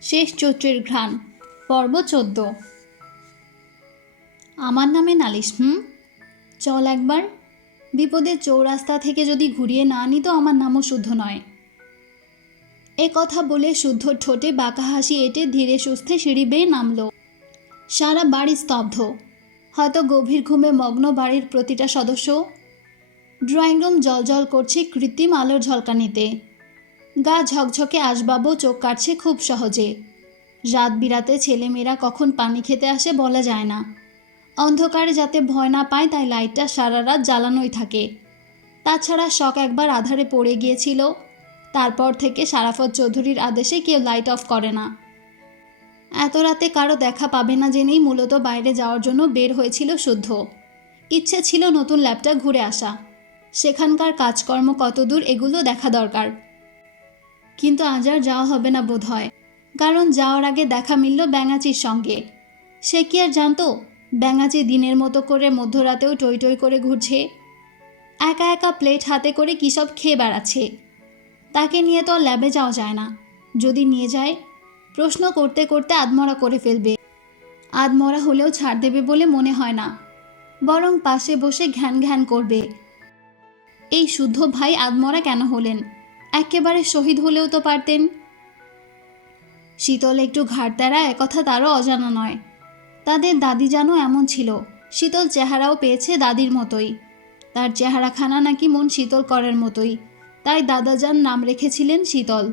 শেষ চৈত্রের ঘ্রাণ, পর্ব চোদ্দ। আমার নামে নালিশ, হুম? চল একবার। বিপদের চৌরাস্তা থেকে যদি ঘুরিয়ে না আনি তো আমার নামও শুদ্ধ নয়। এ কথা বলে শুদ্ধ ঠোঁটে বাঁকা হাসি এঁটে ধীরে সুস্থে সিঁড়ি বেয়ে নামল। সারা বাড়ি স্তব্ধ। হয়তো গভীর ঘুমে মগ্ন বাড়ির প্রতিটা সদস্য। ড্রয়িং রুম জলজল করছে কৃত্রিম আলোর ঝলকানিতে। গা ঝকঝকে আসবাবও চোখ কাটছে খুব সহজে। রাত বিরাতে ছেলেমেয়েরা কখন পানি খেতে আসে বলা যায় না। অন্ধকারে যাতে ভয় না পায়, তাই লাইটটা সারা রাত জ্বালানোই থাকে। তাছাড়া শখ একবার আধারে পড়ে গিয়েছিল। তারপর থেকে সারাফত চৌধুরীর আদেশে কেউ লাইট অফ করে না। এত রাতে কারও দেখা পাবে না জেনেই মূলত বাইরে যাওয়ার জন্য বের হয়েছিল শুদ্ধ। ইচ্ছে ছিল নতুন ল্যাবটা ঘুরে আসা। সেখানকার কাজকর্ম কতদূর এগুলো দেখা দরকার। কিন্তু আজ আর যাওয়া হবে না বোধ হয় কারণ যাওয়ার আগে দেখা মিলল ব্যাঙাচির সঙ্গে। সে কি আর জানতো? ব্যাঙাচি দিনের মতো করে মধ্যরাতেও টই টই করে ঘুরছে। একা একা প্লেট হাতে করে কী সব খেয়ে বেড়াচ্ছে? তাকে নিয়ে তো আর ল্যাবে যাওয়া যায় না। যদি নিয়ে যায়, প্রশ্ন করতে করতে আধমরা করে ফেলবে। আধমরা হলেও ছাড় দেবে বলে মনে হয় না। বরং পাশে বসে ঘ্যান ঘ্যান করবে। এই শুদ্ধ ভাই আধমরা কেন হলেন? একেবারে শহীদ হলেও তো পারতেন। শীতল একটু ঘাট তেরা একথা তারও অজানা নয়। তাদের দাদি যেন এমন ছিল। শীতল চেহারাও পেয়েছে দাদির মতোই। তার চেহারাখানা নাকি মন শীতল করার মতোই। তাই দাদাজান নাম রেখেছিলেন শীতল।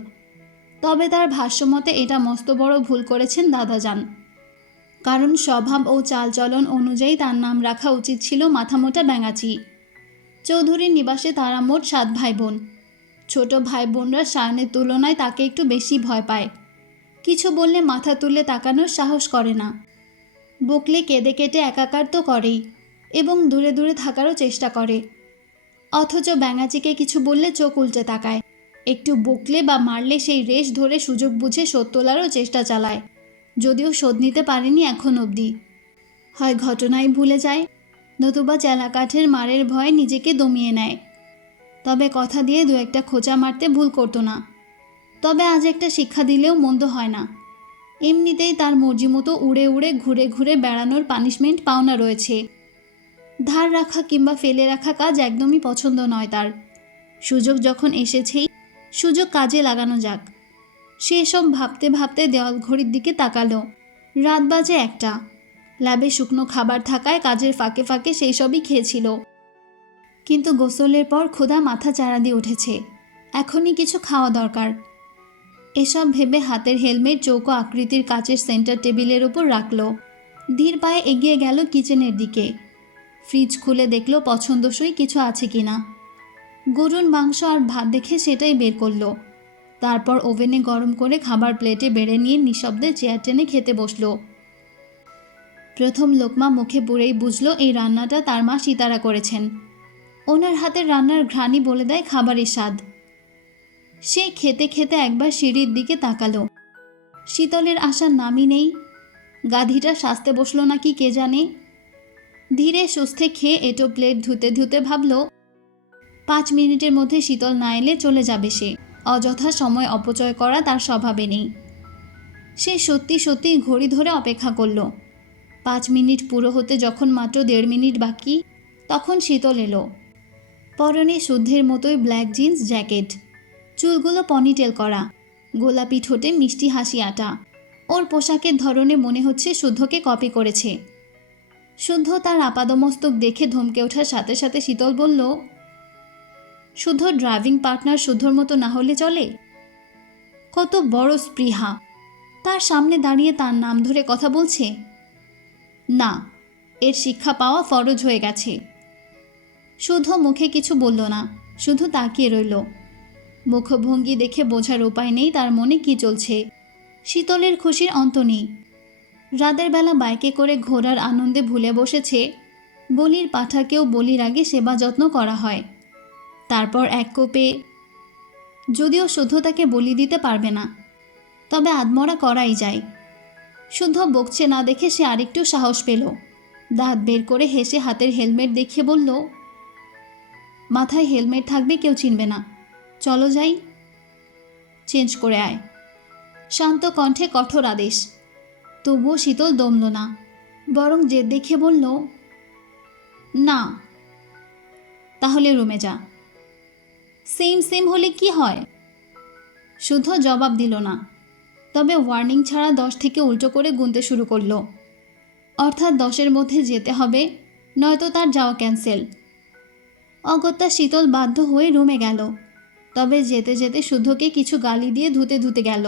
তবে তার ভাষ্যমতে এটা মস্ত বড় ভুল করেছেন দাদাজান। কারণ স্বভাব ও চালচলন অনুযায়ী তার নাম রাখা উচিত ছিল মাথামোটা ব্যাঙাচি। চৌধুরীর নিবাসে তারা মোট সাত ভাই বোন ছোট ভাই বোনরা সায়নের তুলনায় তাকে একটু বেশি ভয় পায়। কিছু বললে মাথা তুলে তাকানোর সাহস করে না। বকলে কেঁদে কেটে একাকার তো করেই এবং দূরে দূরে থাকারও চেষ্টা করে। অথচ ব্যাঙাচিকে কিছু বললে চোখ উল্টে তাকায়। একটু বকলে বা মারলে সেই রেশ ধরে সুযোগ বুঝে শোধ তোলারও চেষ্টা চালায়। যদিও শোধ নিতে পারেনি এখন অবধি। হয় ঘটনাই ভুলে যায়, নতুবা চেলাকাঠের মারের ভয়ে নিজেকে দমিয়ে নেয়। তবে কথা দিয়ে দু একটা খোঁচা মারতে ভুল করতো না। তবে আজ একটা শিক্ষা দিলেও মন্দ হয় না। এমনিতেই তার মর্জি মতো উড়ে উড়ে ঘুরে ঘুরে বেড়ানোর পানিশমেন্ট পাওনা রয়েছে। ধার রাখা কিংবা ফেলে রাখা কাজ একদমই পছন্দ নয় তার। সুযোগ যখন এসেছেই সুযোগ কাজে লাগানো যাক। সে সব ভাবতে ভাবতে দেওয়াল ঘড়ির দিকে তাকালো। রাত বাজে একটা। ল্যাবে শুকনো খাবার থাকায় কাজের ফাঁকে ফাঁকে সেই সবই খেয়েছিল। কিন্তু গোসলের পর ক্ষুধা মাথা চাড়া দিয়ে উঠেছে। এখনই কিছু খাওয়া দরকার। এসব ভেবে হাতের হেলমেট, চৌকো আকৃতির কাচের সেন্টার টেবিলের ওপর রাখল। ধীর পায়ে এগিয়ে গেল কিচেনের দিকে। ফ্রিজ খুলে দেখল পছন্দসই কিছু আছে কি না গরুর মাংস আর ভাত দেখে সেটাই বের করল। তারপর ওভেনে গরম করে খাবার প্লেটে বেড়ে নিয়ে নিঃশব্দে চেয়ার টেনে খেতে বসল। প্রথম লোকমা মুখে পুরেই বুঝলো এই রান্নাটা তার মা সীতারা করেছেন। ওনার হাতের রান্নার ঘ্রাণই বলে দেয় খাবারের স্বাদ। সে খেতে খেতে একবার সিঁড়ির দিকে তাকালো। শীতলের আসার নামই নেই। গাধিটা সাজতে বসল নাকি কে জানে? ধীরে সুস্থে খেয়ে এটো প্লেট ধুতে ধুতে ভাবল, পাঁচ মিনিটের মধ্যে শীতল না এলে চলে যাবে সে। অযথা সময় অপচয় করা তার স্বভাবে নেই। সে সত্যি সত্যি ঘড়ি ধরে অপেক্ষা করল। পাঁচ মিনিট পুরো হতে যখন মাত্র দেড় মিনিট বাকি, তখন শীতল এলো। পরনে শুদ্ধের মতোই ব্ল্যাক জিন্স জ্যাকেট চুলগুলো পনিটেল করা। গোলাপি ঠোঁটে মিষ্টি হাসি আটা। ওর পোশাকের ধরনে মনে হচ্ছে শুদ্ধকে কপি করেছে। শুদ্ধ তার আপাদমস্তক দেখে ধমকে ওঠার সাথে সাথে শীতল বলল, শুদ্ধ ড্রাইভিং পার্টনার শুদ্ধর মতো না হলে চলে? কত বড় স্পৃহা। তার সামনে দাঁড়িয়ে তার নাম ধরে কথা বলছে? না। এর শিক্ষা পাওয়া ফরজ হয়ে গেছে। শুদ্ধ মুখে কিছু বলল না, শুধু তাকিয়ে রইল। মুখভঙ্গি দেখে বোঝার উপায় নেই তার মনে কি চলছে। শীতলের খুশির অন্ত নেই। রাতের বেলা বাইকে করে ঘোরার আনন্দে ভুলে বসেছে। বলির পাঠাকেও বলির আগে সেবা যত্ন করা হয়। তারপর এক কোপে যদিও শুদ্ধ তাকে বলি দিতে পারবে না, তবে আদমরা করাই যায়। শুদ্ধ বকছে না দেখে সে আরেকটু সাহস পেল। দাঁত বের করে হেসে হাতের হেলমেট দেখিয়ে বলল মাথায় হেলমেট থাকবে, কেউ চিনবে না। চলো যাই। চেঞ্জ করে আয়। শান্ত কণ্ঠে কঠোর আদেশ। তবুও শীতল দমল না। বরং জেদ দেখে বলল, না, তাহলে রুমে যা। সেম সেম হলে কি হয়? শুদ্ধ জবাব দিল না। তবে ওয়ার্নিং ছাড়া দশ থেকে উল্টো করে গুনতে শুরু করল। অর্থাৎ দশের মধ্যে যেতে হবে, নয়তো তার যাওয়া ক্যান্সেল। অগত্যা শীতল বাধ্য হয়ে রুমে গেল। তবে যেতে যেতে শুদ্ধকে কিছু গালি দিয়ে ধুতে ধুতে গেল।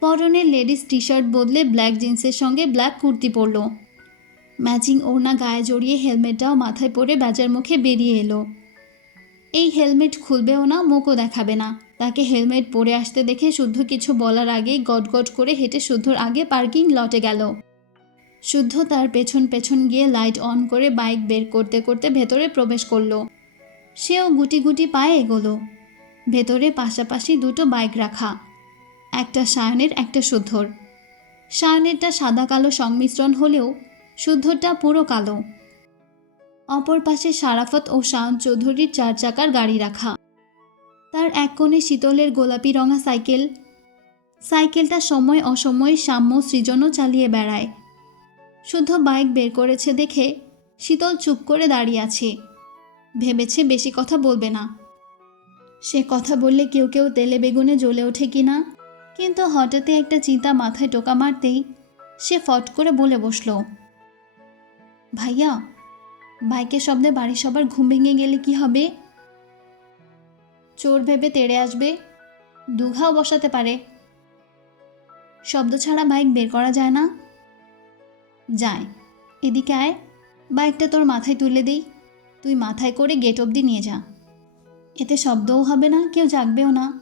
পরনের লেডিস টি শার্ট বদলে ব্ল্যাক জিন্সের সঙ্গে ব্ল্যাক কুর্তি পরল। ম্যাচিং ওড়না গায়ে জড়িয়ে হেলমেটটাও মাথায় পরে বেজার মুখে বেরিয়ে এলো। এই হেলমেট খুলবেও না, মুখও দেখাবে না। তাকে হেলমেট পরে আসতে দেখে শুদ্ধ কিছু বলার আগেই গটগট করে হেঁটে শুদ্ধর আগে পার্কিং লটে গেল। শুদ্ধ তার পেছন পেছন গিয়ে লাইট অন করে বাইক বের করতে করতে ভেতরে প্রবেশ করল। সেও গুটি গুটি পায়ে এগোলো। ভেতরে পাশাপাশি দুটো বাইক রাখা। একটা সায়নের, একটা শুদ্ধর। সায়নেরটা সাদা কালো সংমিশ্রণ হলেও শুদ্ধরটা পুরো কালো। অপর পাশে সারাফত ও শায়ন চৌধুরীর চার চাকার গাড়ি রাখা। তার এক কোণে শীতলের গোলাপি রঙা সাইকেল। সাইকেলটা সময় অসময়ে সাম্য সৃজনও চালিয়ে বেড়ায়। শুদ্ধ বাইক বের করেছে দেখে শীতল চুপ করে দাঁড়িয়ে আছে। ভেবেছে বেশি কথা বলবে না। সে কথা বললে কেউ কেউ তেলে বেগুনে জ্বলে ওঠে কি না? কিন্তু হঠাৎই একটা চিন্তা মাথায় টোকা মারতেই সে ফট করে বলে বসল। ভাইয়া বাইকের শব্দে বাড়ির সবার ঘুম ভেঙে গেলে কি হবে? চোর ভেবে তেড়ে আসবে, দুঘাও বসাতে পারে। শব্দ ছাড়া বাইক বের করা যায় না। যায়। এদিকে আয়, বাইকটা তোর মাথায় তুলে দিই। তুই মাথায় করে গেট অবধি নিয়ে যা। এতে শব্দও হবে না, কেউ জাগবেও না।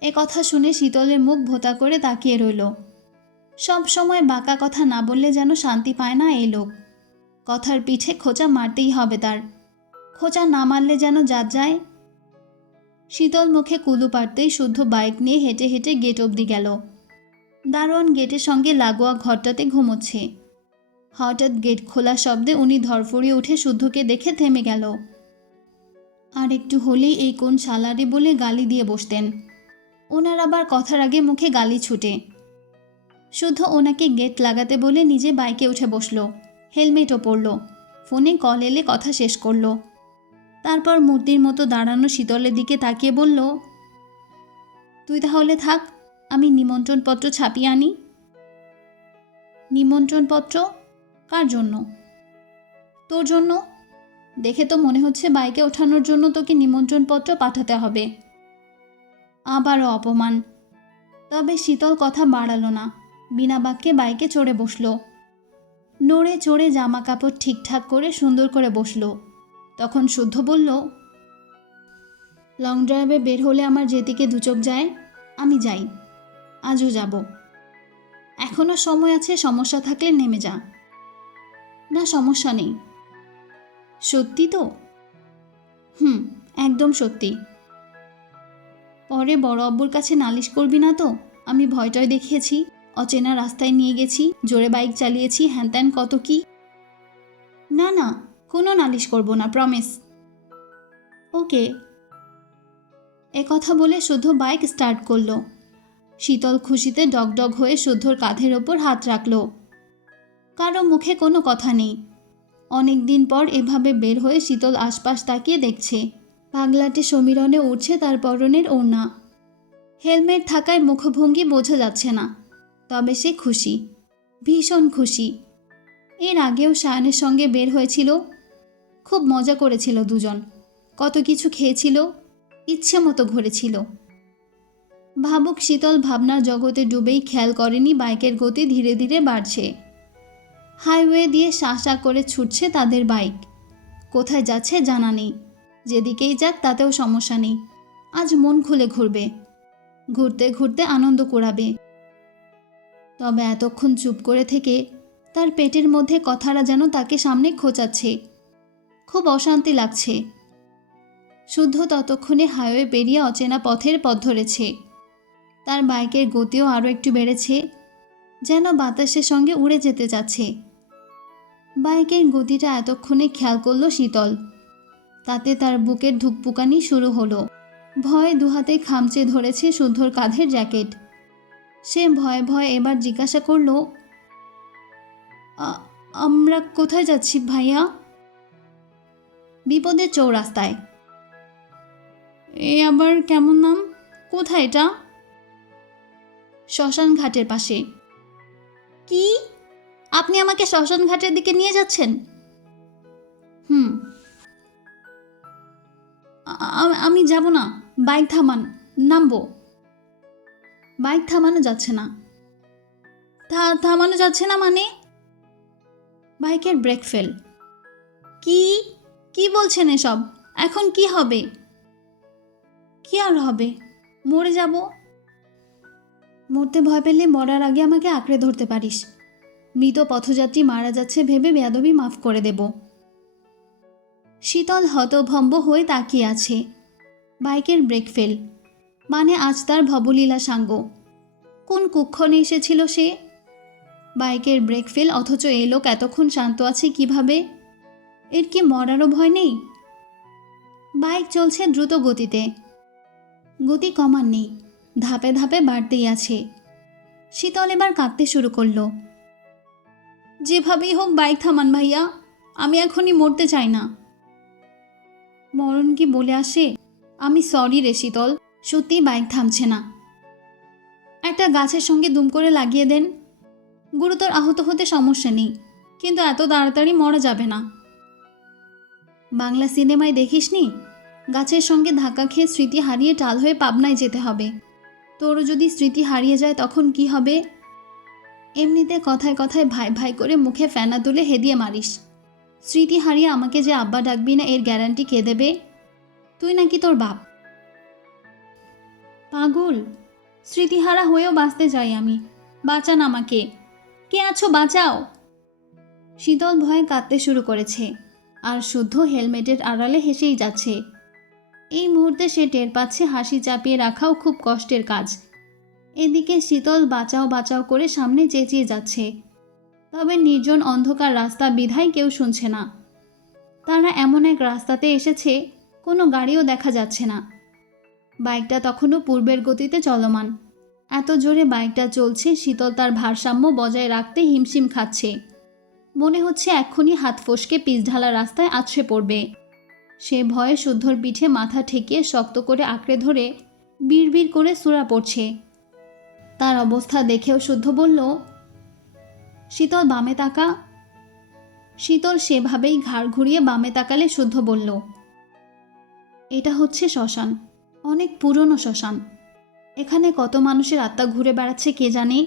এ কথা শুনে শীতলের মুখ ভোতা করে তাকিয়ে রইল। সব সময় বাঁকা কথা না বললে যেন শান্তি পায় না এই লোক। কথার পিঠে খোঁচা মারতেই হবে তার। খোঁচা না মারলে যেন যাত যায়। শীতল মুখে কুলু পারতেই শুদ্ধ বাইক নিয়ে হেঁটে হেঁটে গেট অবধি গেল। দারোয়ান গেটের সঙ্গে লাগোয়া ঘরটাতে ঘুমোচ্ছে। হঠাৎ গেট খোলা শব্দে উনি ধরফড়িয়ে উঠে শুদ্ধকে দেখে থেমে গেল। আর একটু হলেই এই কোন সালারে বলে গালি দিয়ে বসতেন। ওনার আবার কথার আগে মুখে গালি ছুটে। শুদ্ধ ওনাকে গেট লাগাতে বলে নিজে বাইকে উঠে বসল, হেলমেটও পরল, ফোনে কল এলে কথা শেষ করল। তারপর মূর্তির মতো দাঁড়ানো শীতলের দিকে তাকিয়ে বলল, তুই তাহলে থাক আমি নিমন্ত্রণপত্র ছাপিয়ে আনি। নিমন্ত্রণপত্র? কার জন্য? তোর জন্য? দেখে তো মনে হচ্ছে বাইকে ওঠানোর জন্য তোকে নিমন্ত্রণপত্র পাঠাতে হবে। আবারও অপমান। তবে শীতল কথা বাড়ালো না। বিনা বাক্যে বাইকে চড়ে বসল। নড়ে চড়ে জামা কাপড় ঠিকঠাক করে সুন্দর করে বসল। তখন শুদ্ধ বলল, লং ড্রাইভে বের হলে আমার যেদিকে দুচোখ যায়, আমি যাই। আজও যাব। এখনও সময় আছে, সমস্যা থাকলে নেমে যা। না, সমস্যা নেই। সত্যি তো? হুম, একদম সত্যি। পরে বড় আব্বুর কাছে নালিশ করবি না তো? আমি ভয়টয় দেখিয়েছি, অচেনা রাস্তায় নিয়ে গেছি, জোরে বাইক চালিয়েছি হ্যান কত কি? না না, কোনো নালিশ করব না প্রমিস ওকে। এ কথা বলে শুধু বাইক স্টার্ট করল। শীতল খুশিতে ডগডগ হয়ে শুদ্ধর কাঁধের ওপর হাত রাখল। কারও মুখে কোনো কথা নেই। অনেক দিন পর এভাবে বের হয়ে শীতল আশপাশ তাকিয়ে দেখছে। পাগলাটে সমীরণে উঠছে তার পরনের ওড়না। হেলমেট থাকায় মুখভঙ্গি বোঝা যাচ্ছে না। তবে সে খুশি। ভীষণ খুশি। এর আগেও সায়নের সঙ্গে বের হয়েছিল। খুব মজা করেছিল দুজন। কত কিছু খেয়েছিল। ইচ্ছে মতো ঘুরেছিল। ভাবুক শীতল ভাবনার জগতে ডুবেই খেয়াল করেনি বাইকের গতি ধীরে ধীরে বাড়ছে। হাইওয়ে দিয়ে শাঁসা করে ছুটছে তাদের বাইক। কোথায় যাচ্ছে জানা নেই। যেদিকেই যাক তাতেও সমস্যা নেই। আজ মন খুলে ঘুরবে। ঘুরতে ঘুরতে আনন্দ করাবে তবে এতক্ষণ চুপ করে থেকে তার পেটের মধ্যে কথারা যেন তাকে সামনে খোঁচাচ্ছে। খুব অশান্তি লাগছে। শুদ্ধ ততক্ষণে হাইওয়ে পেরিয়ে অচেনা পথের পথ ধরেছে। তার বাইকের গতিও আরও একটু বেড়েছে, যেন বাতাসের সঙ্গে উড়ে যেতে যাচ্ছে। বাইকের গতিটা এতক্ষণে খেয়াল করল শীতল। তাতে তার বুকের ধুকপুকানি শুরু হলো। ভয়ে দুহাতে খামচে ধরেছে শুদ্ধর কাঁধের জ্যাকেট। সে ভয়ে ভয়ে এবার জিজ্ঞাসা করল, "আ- আমরা কোথায় যাচ্ছি ভাইয়া? বিপদের চৌরাস্তায়। এ আবার কেমন নাম? কোথায় এটা? শ্মশান ঘাটের পাশে। কি? আপনি আমাকে শ্মশান ঘাটের দিকে নিয়ে যাচ্ছেন? হুম। আমি যাব না। বাইক থামান নামবো। বাইক থামানো যাচ্ছে না। থা- থামানো যাচ্ছে না মানে? বাইকের ব্রেক ফেল। কি? কি বলছেন এসব? এখন কি হবে? কি আর হবে? মরে যাব। মরতে ভয় পেলে মরার আগে আমাকে আঁকড়ে ধরতে পারিস। মৃত পথযাত্রী মারা যাচ্ছে ভেবে বেয়াদবি মাফ করে দেব। শীতল হতভম্ব হয়ে তাকিয়ে আছে। বাইকের ব্রেক ফেল। মানে আজ তার ভবলীলা সাঙ্গ। কোন কুক্ষণে এসেছিল সে? বাইকের ব্রেক ফেল অথচ এই লোক এতক্ষণ শান্ত আছে কীভাবে? এর কি মরারও ভয় নেই? বাইক চলছে দ্রুত গতিতে। গতি কমান নেই। ধাপে ধাপে বাড়তেই আছে। শীতল এবার কাঁদতে শুরু করল। যেভাবেই হোক, বাইক থামান ভাইয়া, আমি এখনই মরতে চাই না। মরণ কি বলে আসে? আমি সরি রে শীতল সত্যি বাইক থামছে না। একটা গাছের সঙ্গে দুম করে লাগিয়ে দেন। গুরুতর আহত হতে সমস্যা নেই, কিন্তু এত তাড়াতাড়ি মরা যাবে না। বাংলা সিনেমায় দেখিসনি? গাছের সঙ্গে ধাক্কা খেয়ে স্মৃতি হারিয়ে টাল হয়ে পাবনায় যেতে হবে। তোরও যদি স্মৃতি হারিয়ে যায় তখন কি হবে? এমনিতে কথায় কথায় ভাই ভাই করে মুখে ফেনা তুলে হেদিয়ে মারিস। স্মৃতি হারিয়ে আমাকে যে আব্বা ডাকবি না এর গ্যারান্টি কে দেবে? তুই নাকি তোর বাপ। পাগল। স্মৃতিহারা হয়েও বাঁচতে চাই আমি। বাঁচান আমাকে। কে আছো বাঁচাও। শীতল ভয়ে কাঁদতে শুরু করেছে। আর শুদ্ধ হেলমেটের আড়ালে হেসেই যাচ্ছে। এই মুহূর্তে সে টের পাচ্ছে হাসি চাপিয়ে রাখাও খুব কষ্টের কাজ। এদিকে শীতল বাঁচাও বাঁচাও করে সামনে চেঁচিয়ে যাচ্ছে। তবে নির্জন অন্ধকার রাস্তা বিধায় কেউ শুনছে না। তারা এমন এক রাস্তাতে এসেছে, কোনো গাড়িও দেখা যাচ্ছে না। বাইকটা তখনও পূর্বের গতিতে চলমান। এত জোরে বাইকটা চলছে, শীতল তার ভারসাম্য বজায় রাখতে হিমশিম খাচ্ছে। মনে হচ্ছে এক্ষুনি হাত ফসকে পিচঢালা রাস্তায় আছড়ে পড়বে। সে ভয়ে শুদ্ধর পিঠে মাথা ঠেকিয়ে শক্ত করে আঁকড়ে ধরে বিড়বিড় করে সুরা পড়ছে। তার অবস্থা দেখেও শুদ্ধ বলল, শীতল, বামে তাকা। শীতল সেভাবেই ঘাড় ঘুরিয়ে বামে তাকালে শুদ্ধ বলল, এটা হচ্ছে শ্মশান, অনেক পুরনো শ্মশান। এখানে কত মানুষের আত্মা ঘুরে বেড়াচ্ছে কে জানে?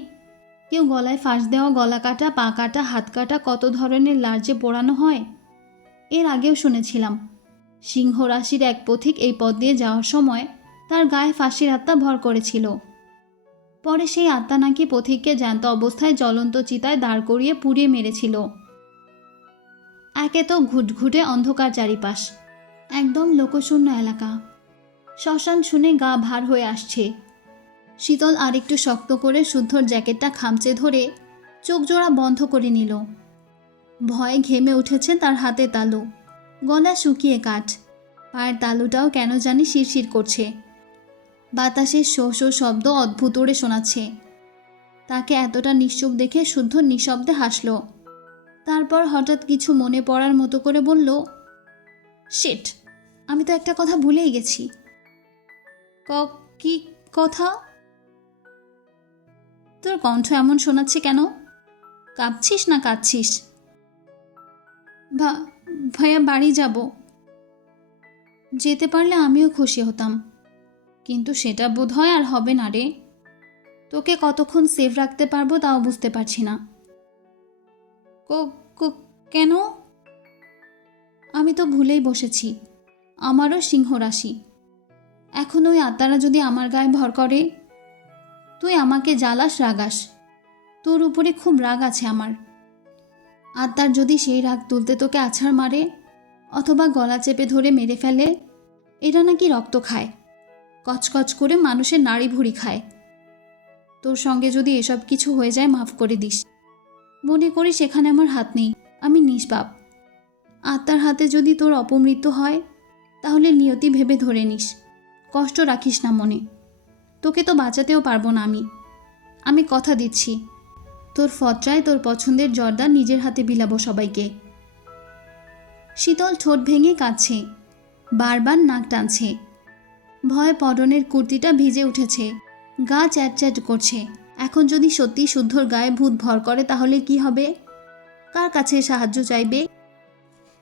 কেউ গলায় ফাঁস দেওয়া গলা কাটা, পা কাটা, হাত কাটা কত ধরনের লার্জে পোড়ানো হয়? এর আগেও শুনেছিলাম। সিংহ রাশির এক পথিক এই পথ দিয়ে যাওয়ার সময় তার গায়ে ফাঁসির আত্মা ভর করেছিল। পরে সেই আত্মা নাকি পথিককে জ্যান্ত অবস্থায় জ্বলন্ত চিতায় দাঁড় করিয়ে পুড়িয়ে মেরেছিল। একে তো ঘুটঘুটে অন্ধকার চারিপাশ, একদম লোকশূন্য এলাকা। শ্মশান শুনে গা ভার হয়ে আসছে। শীতল আরেকটু শক্ত করে শুদ্ধর জ্যাকেটটা খামচে ধরে চোখ জোড়া বন্ধ করে নিল। ভয়ে ঘেমে উঠেছে তার হাতে তালু। গলা শুকিয়ে কাঠ। পায়ের তালুটাও কেন জানি শিরশির করছে। বাতাসের শো শো শব্দ অদ্ভুত ওড়ে শোনাচ্ছে। তাকে এতটা নিশ্চুপ দেখে শুদ্ধ নিঃশব্দে হাসল। তারপর হঠাৎ কিছু মনে পড়ার মতো করে বলল, শেট, আমি তো একটা কথা ভুলেই গেছি। ক, কি কথা? তোর কণ্ঠ এমন শোনাচ্ছে কেন? কাঁদছিস না কাঁদছিস? ভাইয়া বাড়ি যাব। যেতে পারলে আমিও খুশি হতাম। কিন্তু সেটা বোধ হয় আর হবে না রে। তোকে কতক্ষণ সেফ রাখতে পারব তাও বুঝতে পারছি না। কেন? আমি তো ভুলেই বসেছি। আমারও সিংহ রাশি। এখন ওই আত্মারা যদি আমার গায়ে ভর করে, তুই আমাকে জ্বালাস, রাগাস। তোর উপরে খুব রাগ আছে আমার। আত্মার যদি সেই রাগ তুলতে তোকে আছাড় মারে অথবা গলা চেপে ধরে মেরে ফেলে এটা নাকি রক্ত খায়। কচকচ করে মানুষের নাড়ি ভুড়ি খায়। তোর সঙ্গে যদি এসব কিছু হয়ে যায়, মাফ করে দিস। মনে করি সেখানে আমার হাত নেই, আমি নিষ্পাপ। আত্মার হাতে যদি তোর অপমৃত্যু হয়, তাহলে নিয়তি ভেবে ধরে নিস। কষ্ট রাখিস না মনে। তোকে তো বাঁচাতেও পারব না আমি। আমি কথা দিচ্ছি। তোর ফত্রায় তোর পছন্দের জর্দা নিজের হাতে বিলাবো সবাইকে। শীতল ঠোঁট ভেঙে কাঁদছে, বারবার নাক টানছে। ভয় পরনের কুর্তিটা ভিজে উঠেছে, গা চ্যাট চ্যাট করছে। এখন যদি সত্যি শুদ্ধর গায়ে ভূত ভর করে তাহলে কি হবে? কার কাছে সাহায্য চাইবে?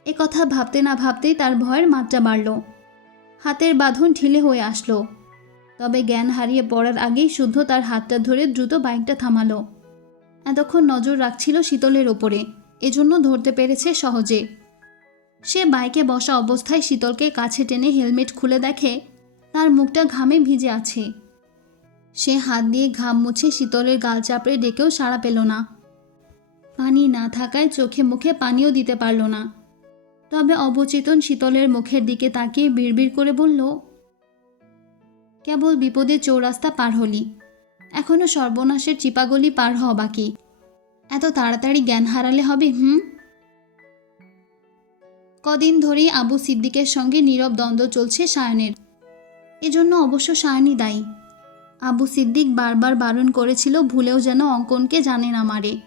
এ কথা ভাবতে না ভাবতেই তার ভয়ের মাত্রা বাড়ল। হাতের বাঁধন ঢিলে হয়ে আসলো। তবে জ্ঞান হারিয়ে পড়ার আগেই শুদ্ধ তার হাতটা ধরে দ্রুত বাইকটা থামালো। এতক্ষণ নজর রাখছিল শীতলের ওপরে। এজন্য ধরতে পেরেছে সহজে। সে বাইকে বসা অবস্থায় শীতলকে কাছে টেনে হেলমেট খুলে দেখে তার মুখটা ঘামে ভিজে আছে। সে হাত দিয়ে ঘাম মুছে শীতলের গাল চাপড়ে ডেকেও সাড়া পেল না। পানি না থাকায় চোখে মুখে পানিও দিতে পারল না। তবে অবচেতন শীতলের মুখের দিকে তাকিয়ে বিড়বিড় করে বলল, কেবল বিপদে চৌরাস্তা পার হলি। এখনও সর্বনাশের চিপাগলি পার হওয়া বাকি। এত তাড়াতাড়ি জ্ঞান হারালে হবে, হুম? কদিন ধরেই আবু সিদ্দিকের সঙ্গে নীরব দ্বন্দ্ব চলছে সায়নের। এজন্য অবশ্য সায়নই দায়ী। আবু সিদ্দিক বারবার বারণ করেছিল, ভুলেও যেন অঙ্কনকে জানে না মারে।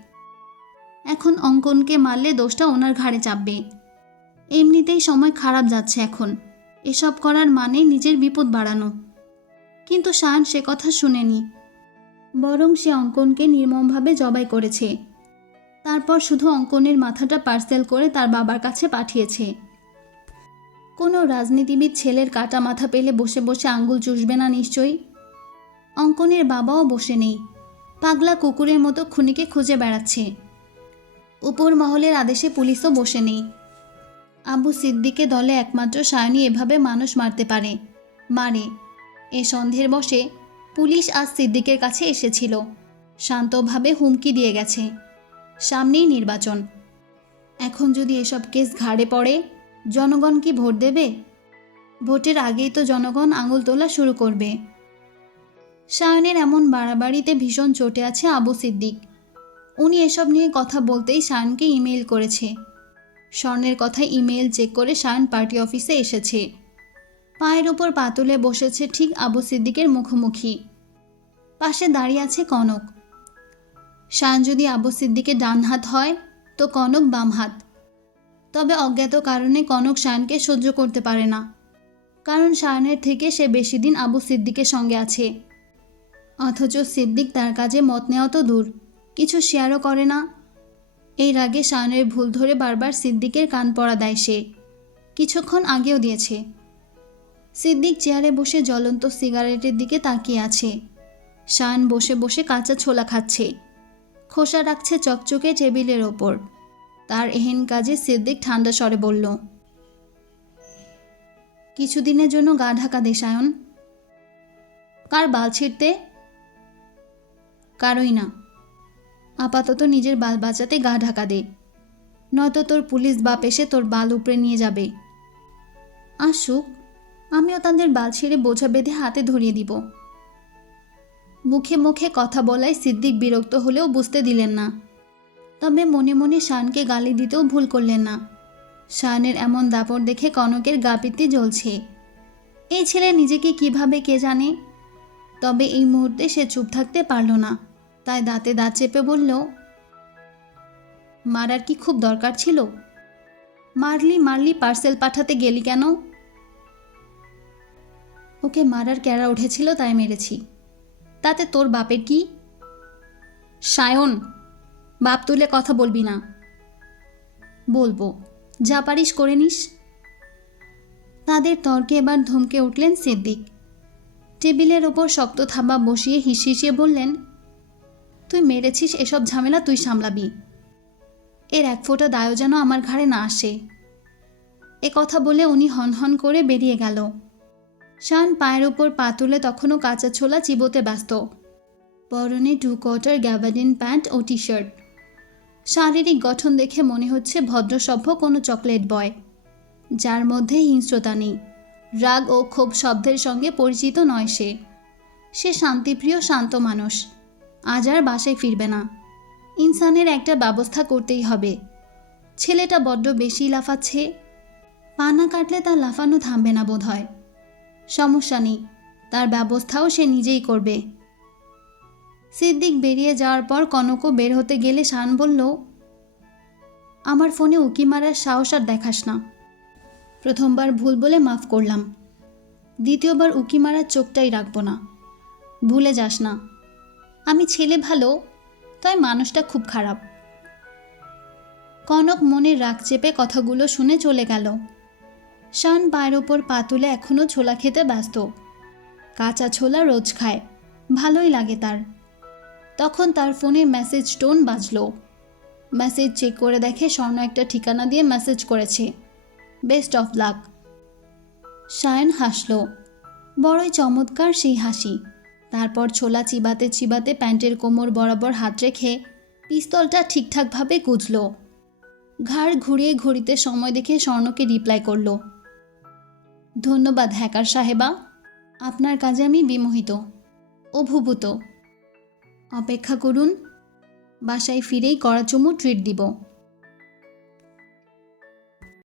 এখন অঙ্কনকে মারলে দোষটা ওনার ঘাড়ে চাপবে। এমনিতেই সময় খারাপ যাচ্ছে এখন। এসব করার মানে নিজের বিপদ বাড়ানো। কিন্তু শান সে কথা শুনেনি। বরং সে অঙ্কনকে নির্মমভাবে জবাই করেছে। তারপর শুধু অঙ্কনের মাথাটা পার্সেল করে তার বাবার কাছে পাঠিয়েছে। কোনো রাজনীতিবিদ ছেলের কাটা মাথা পেলে বসে বসে আঙ্গুল চুষবে না নিশ্চয়ই? অঙ্কনের বাবাও বসে নেই। পাগলা কুকুরের মতো খুনিকে খুঁজে বেড়াচ্ছে। উপর মহলের আদেশে পুলিশও বসে নেই। আবু সিদ্দিকে দলে একমাত্র সায়নী এভাবে মানুষ মারতে পারে। মারে। এ সন্দেহের বসে পুলিশ আজ সিদ্দিকের কাছে এসেছিল। শান্তভাবে হুমকি দিয়ে গেছে। সামনেই নির্বাচন। এখন যদি এসব কেস ঘাড়ে পড়ে, জনগণ কি ভোট দেবে? ভোটের আগেই তো জনগণ আঙুল তোলা শুরু করবে। সায়নের এমন বাড়াবাড়িতে ভীষণ চটে আছে আবু সিদ্দিক। উনি এসব নিয়ে কথা বলতেই সায়নকে ইমেল করেছে। স্বর্ণের কথা ইমেল চেক করে সায়ন পার্টি অফিসে এসেছে। পায়ের ওপর পা তুলে বসেছে ঠিক আবু সিদ্দিকের মুখোমুখি। পাশে দাঁড়িয়ে আছে কনক। শান যদি আবু সিদ্দিকের ডান হাত হয়, তো কনক বাম হাত। তবে অজ্ঞাত কারণে কনক শায়নকে সহ্য করতে পারে না। কারণ শায়নের থেকে সে বেশি দিন আবু সিদ্দিকের সঙ্গে আছে। অথচ সিদ্দিক তার কাজে মত নেওয়া তো দূর, কিছু শেয়ারও করে না। এই রাগে শায়নের ভুল ধরে বারবার সিদ্দিকের কান পড়া দেয় সে। কিছুক্ষণ আগেও দিয়েছে। সিদ্দিক চেয়ারে বসে জ্বলন্ত সিগারেটের দিকে তাকিয়ে আছে। শান বসে বসে কাঁচা ছোলা খাচ্ছে। খোসা রাখছে চকচকে টেবিলের ওপর। তার এহেন কাজে সিদ্দিক ঠান্ডা স্বরে বলল, কিছুদিনের জন্য গা ঢাকা দে, সায়ন। কার বাল ছিঁড়তে? কারোই না। আপাতত নিজের বাল বাঁচাতে গা ঢাকা দে। নয়তো তোর পুলিশ বাপ এসে তোর বাল উপরে নিয়ে যাবে। আসুক আমিও তাদের বাল ছিঁড়ে বোঝা বেঁধে হাতে ধরিয়ে দিব। মুখে মুখে কথা বলায় সিদ্দিক বিরক্ত হলেও বুঝতে দিলেন না। তবে মনে মনে শানকে গালি দিতেও ভুল করলেন না। শানের এমন দাপট দেখে কনকের গাপিতে জ্বলছে। এই ছেলে নিজেকে কীভাবে কে জানে? তবে এই মুহূর্তে সে চুপ থাকতে পারল না। তাই দাঁতে দাঁত চেপে বলল, মারার কি খুব দরকার ছিল? মারলি মারলি পার্সেল পাঠাতে গেলি কেন? ওকে মারার ক্যারা উঠেছিল তাই মেরেছি। তাতে তোর বাপের কি? সায়ন, বাপ তুলে কথা বলবি না। বলব, যা পারিস করে নিস। তাদের তর্কে এবার ধমকে উঠলেন সিদ্দিক। টেবিলের ওপর শক্ত থাবা বসিয়ে হিসিয়ে বললেন, তুই মেরেছিস, এসব ঝামেলা তুই সামলাবি। এর এক ফোঁটা দায়ও যেন আমার ঘাড়ে না আসে। এ কথা বলে উনি হনহন করে বেরিয়ে গেল। শান পায়ের ওপর পা তুলে তখনও কাঁচা ছোলা চিবোতে ব্যস্ত। পরনে টু কোয়ার্টার গ্যাবাডিন প্যান্ট ও টি শার্ট শারীরিক গঠন দেখে মনে হচ্ছে ভদ্রসভ্য কোনো চকলেট বয়। যার মধ্যে হিংস্রতা নেই। রাগ ও ক্ষোভ শব্দের সঙ্গে পরিচিত নয় সে। সে শান্তিপ্রিয়, শান্ত মানুষ। আজ আর বাসায় ফিরবে না। ইনসানের একটা ব্যবস্থা করতেই হবে। ছেলেটা বড্ড বেশি লাফাচ্ছে। পানা কাটলে তার লাফানো থামবে না বোধ হয় সমস্যা নেই, তার ব্যবস্থাও সে নিজেই করবে। সিদ্দিক বেরিয়ে যাওয়ার পর কনকও বের হতে গেলে শান বলল, আমার ফোনে উকি মারার সাহস আর দেখাস না। প্রথমবার ভুল বলে মাফ করলাম। দ্বিতীয়বার উকি মারার চোখটাই রাখব না। ভুলে যাস না। আমি ছেলে ভালো, তাই মানুষটা খুব খারাপ। কনক মনের রাগ চেপে কথাগুলো শুনে চলে গেল। শান পায়ের ওপর পা তুলে এখনও ছোলা খেতে ব্যস্ত। কাঁচা ছোলা রোজ খায়, ভালোই লাগে তার। তখন তার ফোনে মেসেজ টোন বাজলো। মেসেজ চেক করে দেখে স্বর্ণ একটা ঠিকানা দিয়ে মেসেজ করেছে। Best of luck. শায়ন হাসল। বড়ই চমৎকার সেই হাসি। তারপর ছোলা চিবাতে চিবাতে প্যান্টের কোমর বরাবর হাত রেখে পিস্তলটা ঠিকঠাকভাবে গুজল। ঘাড় ঘুরিয়ে ঘড়িতে সময় দেখে স্বর্ণকে রিপ্লাই করল। ধন্যবাদ, হ্যাকার সাহেবা। আপনার কাজে আমি বিমোহিত, অভূভূত। অপেক্ষা করুন, বাসায় ফিরেই কড়াচুমু ট্রিট দিব।